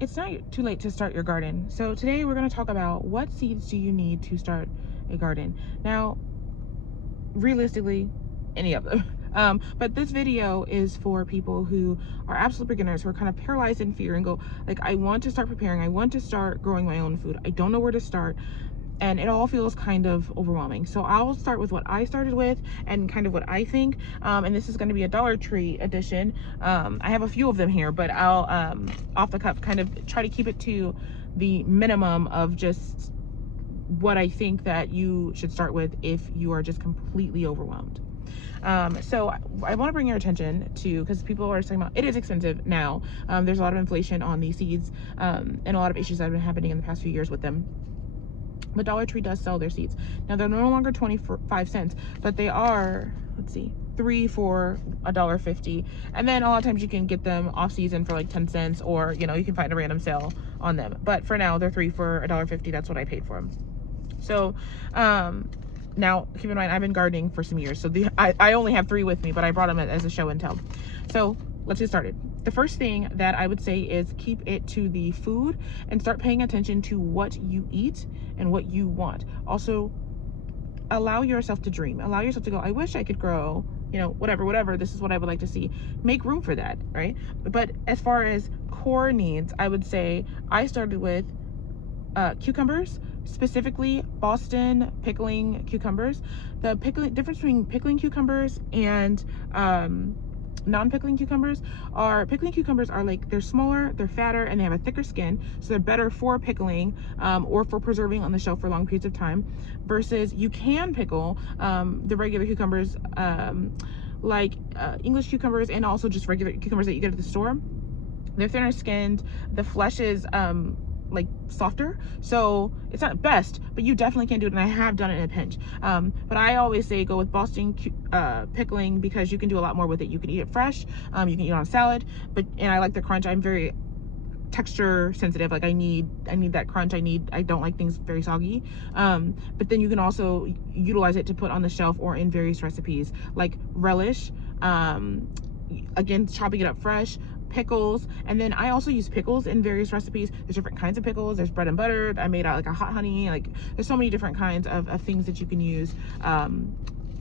it's not too late to start your garden. So today we're going to talk about what seeds do you need to start a garden. Now, realistically, any of them. But this video is for people who are absolute beginners, who are kind of paralyzed in fear and go like, I want to start preparing, I want to start growing my own food, I don't know where to start, and it all feels kind of overwhelming. So I'll start with what I started with and kind of what I think. And this is going to be a Dollar Tree edition. I have a few of them here, but I'll off the cuff kind of try to keep it to the minimum of just what I think that you should start with if you are just completely overwhelmed. So I want to bring your attention to, because people are talking about it is expensive now. There's a lot of inflation on these seeds, and a lot of issues that have been happening in the past few years with them. But Dollar Tree does sell their seeds. Now they're no longer 25 cents, but they are, let's see, 3 for $1.50. And then a lot of times you can get them off season for like 10 cents, or you can find a random sale on them. But for now, they're 3 for $1.50. That's what I paid for them. So now keep in mind, I've been gardening for some years, so I only have 3 with me, but I brought them as a show and tell. So let's get started. The first thing that I would say is keep it to the food and start paying attention to what you eat and what you want. Also, allow yourself to dream. Allow yourself to go, I wish I could grow, whatever, this is what I would like to see. Make room for that, right? But as far as core needs, I would say I started with cucumbers, specifically Boston pickling cucumbers. The difference between pickling cucumbers and non-pickling cucumbers are, pickling cucumbers are like, they're smaller, they're fatter, and they have a thicker skin, so they're better for pickling or for preserving on the shelf for long periods of time, versus you can pickle the regular cucumbers, like English cucumbers, and also just regular cucumbers that you get at the store. They're thinner skinned, the flesh is like softer, so it's not best, but you definitely can do it, and I have done it in a pinch. But I always say go with Boston pickling, because you can do a lot more with it. You can eat it fresh, you can eat it on salad, and I like the crunch. I'm very texture sensitive, like I need that crunch. I don't like things very soggy. But then you can also utilize it to put on the shelf or in various recipes like relish, again, chopping it up fresh, pickles. And then I also use pickles in various recipes. There's different kinds of pickles. There's bread and butter. I made out like a hot honey. Like, there's so many different kinds of things that you can use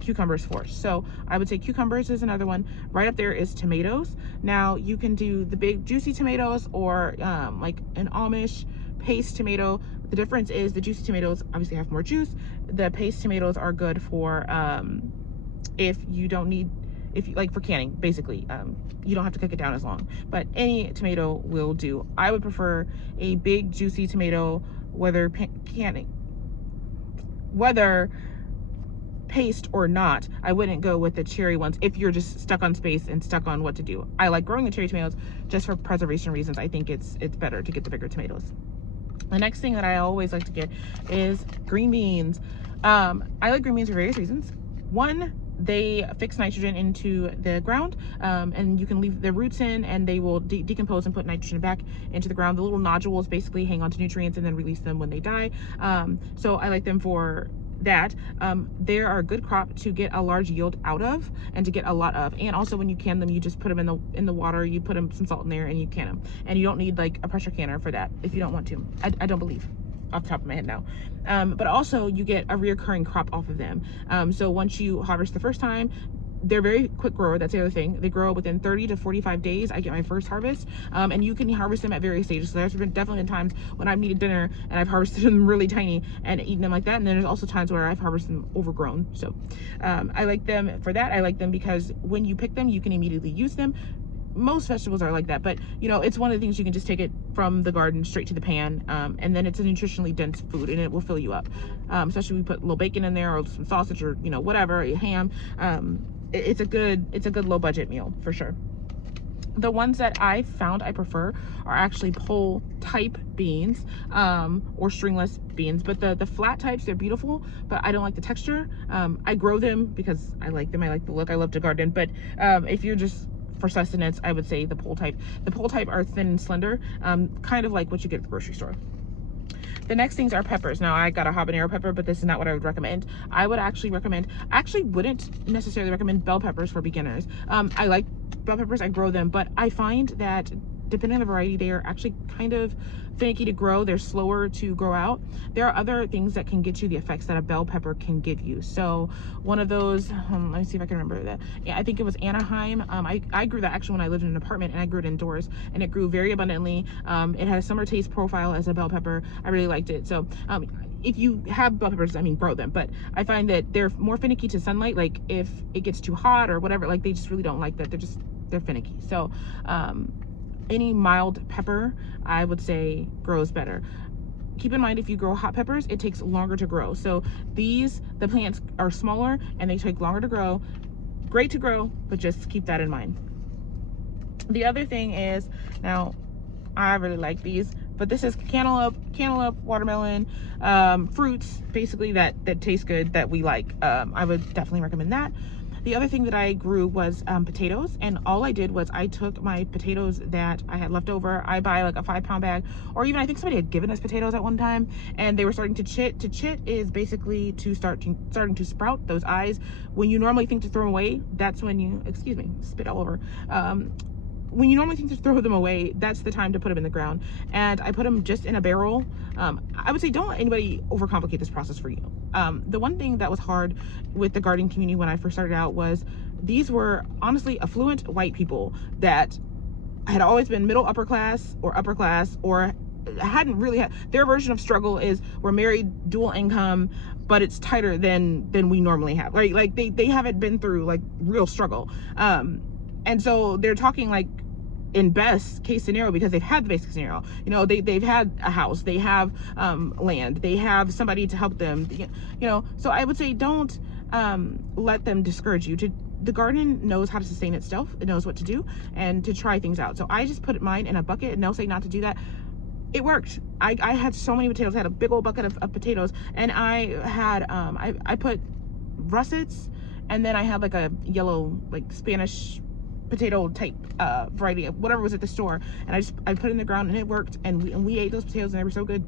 cucumbers for. So I would say cucumbers is another one. Right up there is tomatoes. Now you can do the big juicy tomatoes, or like an Amish paste tomato. The difference is the juicy tomatoes obviously have more juice. The paste tomatoes are good for if you like for canning, basically. You don't have to cook it down as long, but any tomato will do. I would prefer a big juicy tomato, whether paste or not. I wouldn't go with the cherry ones if you're just stuck on space and stuck on what to do. I like growing the cherry tomatoes just for preservation reasons. I think it's better to get the bigger tomatoes. The next thing that I always like to get is green beans. I like green beans for various reasons. One, they fix nitrogen into the ground, and you can leave the roots in, and they will decompose and put nitrogen back into the ground. The little nodules basically hang on to nutrients and then release them when they die. So I like them for that. They are a good crop to get a large yield out of and to get a lot of. And also when you can them, you just put them in the water, you put some salt in there, and you can them. And you don't need like a pressure canner for that if you don't want to. I don't believe, off the top of my head now. But also you get a reoccurring crop off of them. So once you harvest the first time, they're very quick grower. That's the other thing. They grow within 30 to 45 days. I get my first harvest, and you can harvest them at various stages. So there's definitely been times when I've needed dinner and I've harvested them really tiny and eaten them like that. And then there's also times where I've harvested them overgrown. So I like them for that. I like them because when you pick them, you can immediately use them. Most vegetables are like that, but it's one of the things you can just take it from the garden straight to the pan, and then it's a nutritionally dense food, and it will fill you up. Especially if we put a little bacon in there, or some sausage, or whatever, a ham. It's a good low budget meal for sure. The ones that I found I prefer are actually pole type beans, or stringless beans. But the flat types, they're beautiful, but I don't like the texture. I grow them because I like them. I like the look. I love to garden. But if you're just for sustenance, I would say the pole type. The pole type are thin and slender, kind of like what you get at the grocery store. The next things are peppers. Now I got a habanero pepper, but this is not what I would recommend. I wouldn't necessarily recommend bell peppers for beginners. I like bell peppers, I grow them, but I find that depending on the variety, they are actually kind of finicky to grow. They're slower to grow out. There are other things that can get you the effects that a bell pepper can give you. So one of those, let me see if I can remember that. Yeah, I think it was Anaheim. I grew that actually when I lived in an apartment, and I grew it indoors, and it grew very abundantly. It had a summer taste profile as a bell pepper. I really liked it. So if you have bell peppers, I mean, grow them, but I find that they're more finicky to sunlight. Like if it gets too hot or whatever, like they just really don't like that. They're finicky. So any mild pepper, I would say, grows better. Keep in mind, if you grow hot peppers, it takes longer to grow. So the plants are smaller and they take longer to grow. Great to grow, but just keep that in mind. The other thing is, now I really like these, but this is cantaloupe, watermelon, fruits basically that taste good, that we like. I would definitely recommend that. The other thing that I grew was potatoes, and all I did was I took my potatoes that I had left over. I buy like a 5-pound bag, or even I think somebody had given us potatoes at one time, and they were starting to chit. To chit is basically starting to sprout. Those eyes, when you normally think to throw them away, that's when you, excuse me, spit all over. When you normally think to throw them away, that's the time to put them in the ground. And I put them just in a barrel. I would say don't let anybody overcomplicate this process for you. The one thing that was hard with the gardening community when I first started out was these were honestly affluent white people that had always been middle upper class, or hadn't really had, their version of struggle is we're married, dual income, but it's tighter than we normally have. Like they haven't been through like real struggle. And so they're talking like in best case scenario, because they've had the basic scenario. You know, they've had a house, they have land, they have somebody to help them, you know. So I would say don't let them discourage you. The garden knows how to sustain itself. It knows what to do and to try things out. So I just put mine in a bucket, and they'll say not to do that. It worked. I had so many potatoes. I had a big old bucket of potatoes, and I had I put russets, and then I had like a yellow, like Spanish potato type variety of whatever was at the store, and I put it in the ground, and it worked, and we ate those potatoes, and they were so good.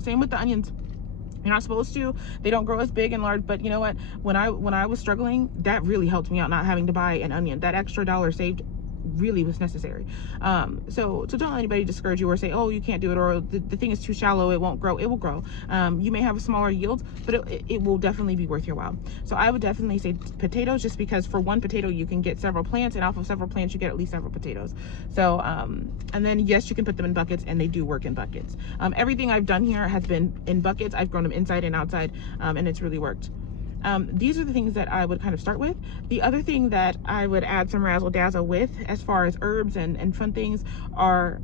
Same with the onions. You're not supposed to. They don't grow as big and large, but you know what? When I was struggling, that really helped me out, not having to buy an onion. That extra $1 saved really was necessary. So don't let anybody discourage you or say, oh, you can't do it, or the thing is too shallow, it won't grow. It will grow. You may have a smaller yield, but it will definitely be worth your while. So I would definitely say potatoes, just because for one potato you can get several plants, and off of several plants you get at least several potatoes. So and then yes, you can put them in buckets, and they do work in buckets. Everything I've done here has been in buckets. I've grown them inside and outside, and it's really worked. These are the things that I would kind of start with. The other thing that I would add some razzle dazzle with, as far as herbs and fun things, are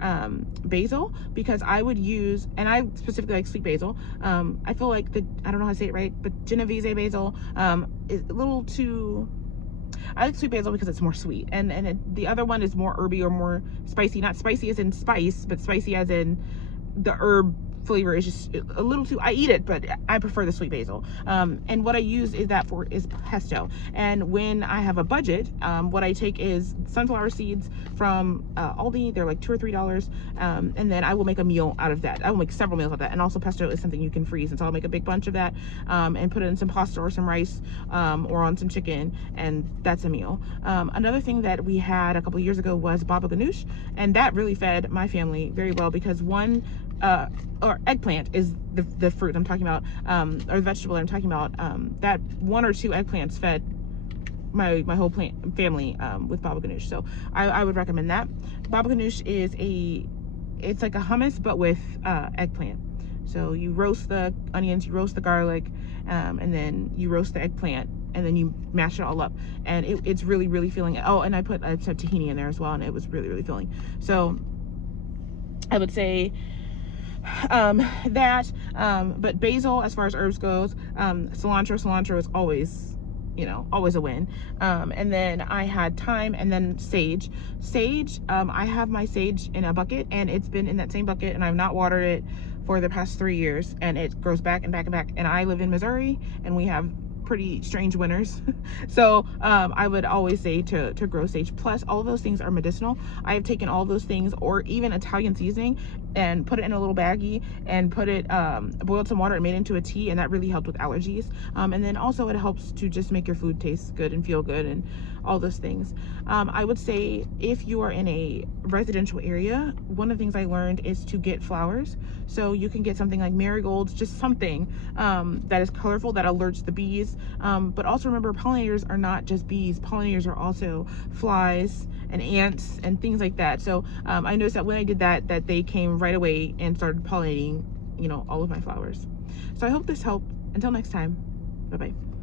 basil, because I would use, and I specifically like sweet basil. I feel like I don't know how to say it right, but Genovese basil is a little too, I like sweet basil because it's more sweet, and the other one is more herby or more spicy. Not spicy as in spice, but spicy as in the herb flavor is just a little too, I eat it, but I prefer the sweet basil. And what I use is pesto. And when I have a budget, what I take is sunflower seeds from Aldi. They're like $2 or $3, and then I will make a meal out of that. I will make several meals out of that. And also pesto is something you can freeze, and so I'll make a big bunch of that, and put it in some pasta or some rice, or on some chicken, and that's a meal. Another thing that we had a couple years ago was baba ganoush, and that really fed my family very well, because or eggplant is the fruit I'm talking about, or the vegetable I'm talking about. That 1 or 2 eggplants fed my whole family with baba ganoush. So I would recommend that. Baba ganoush it's like a hummus, but with eggplant. So you roast the onions, you roast the garlic, and then you roast the eggplant, and then you mash it all up, and it's really, really filling. Oh, and I put tahini in there as well, and it was really, really filling. So I would say that, but basil, as far as herbs goes, cilantro is always, always a win. And then I had thyme, and then sage. I have my sage in a bucket, and it's been in that same bucket, and I've not watered it for the past 3 years, and it grows back and back and back. And I live in Missouri, and we have pretty strange winters. So I would always say to grow sage. Plus, all of those things are medicinal. I have taken all those things, or even Italian seasoning, and put it in a little baggie, and put it, boiled some water and made it into a tea, and that really helped with allergies. And then also it helps to just make your food taste good and feel good, and all those things. I would say if you are in a residential area, one of the things I learned is to get flowers. So you can get something like marigolds, just something that is colorful, that alerts the bees. But also remember, pollinators are not just bees. Pollinators are also flies and ants and things like that. So I noticed that when I did that, that they came right away and started pollinating, you know, all of my flowers. So I hope this helped. Until next time, bye-bye.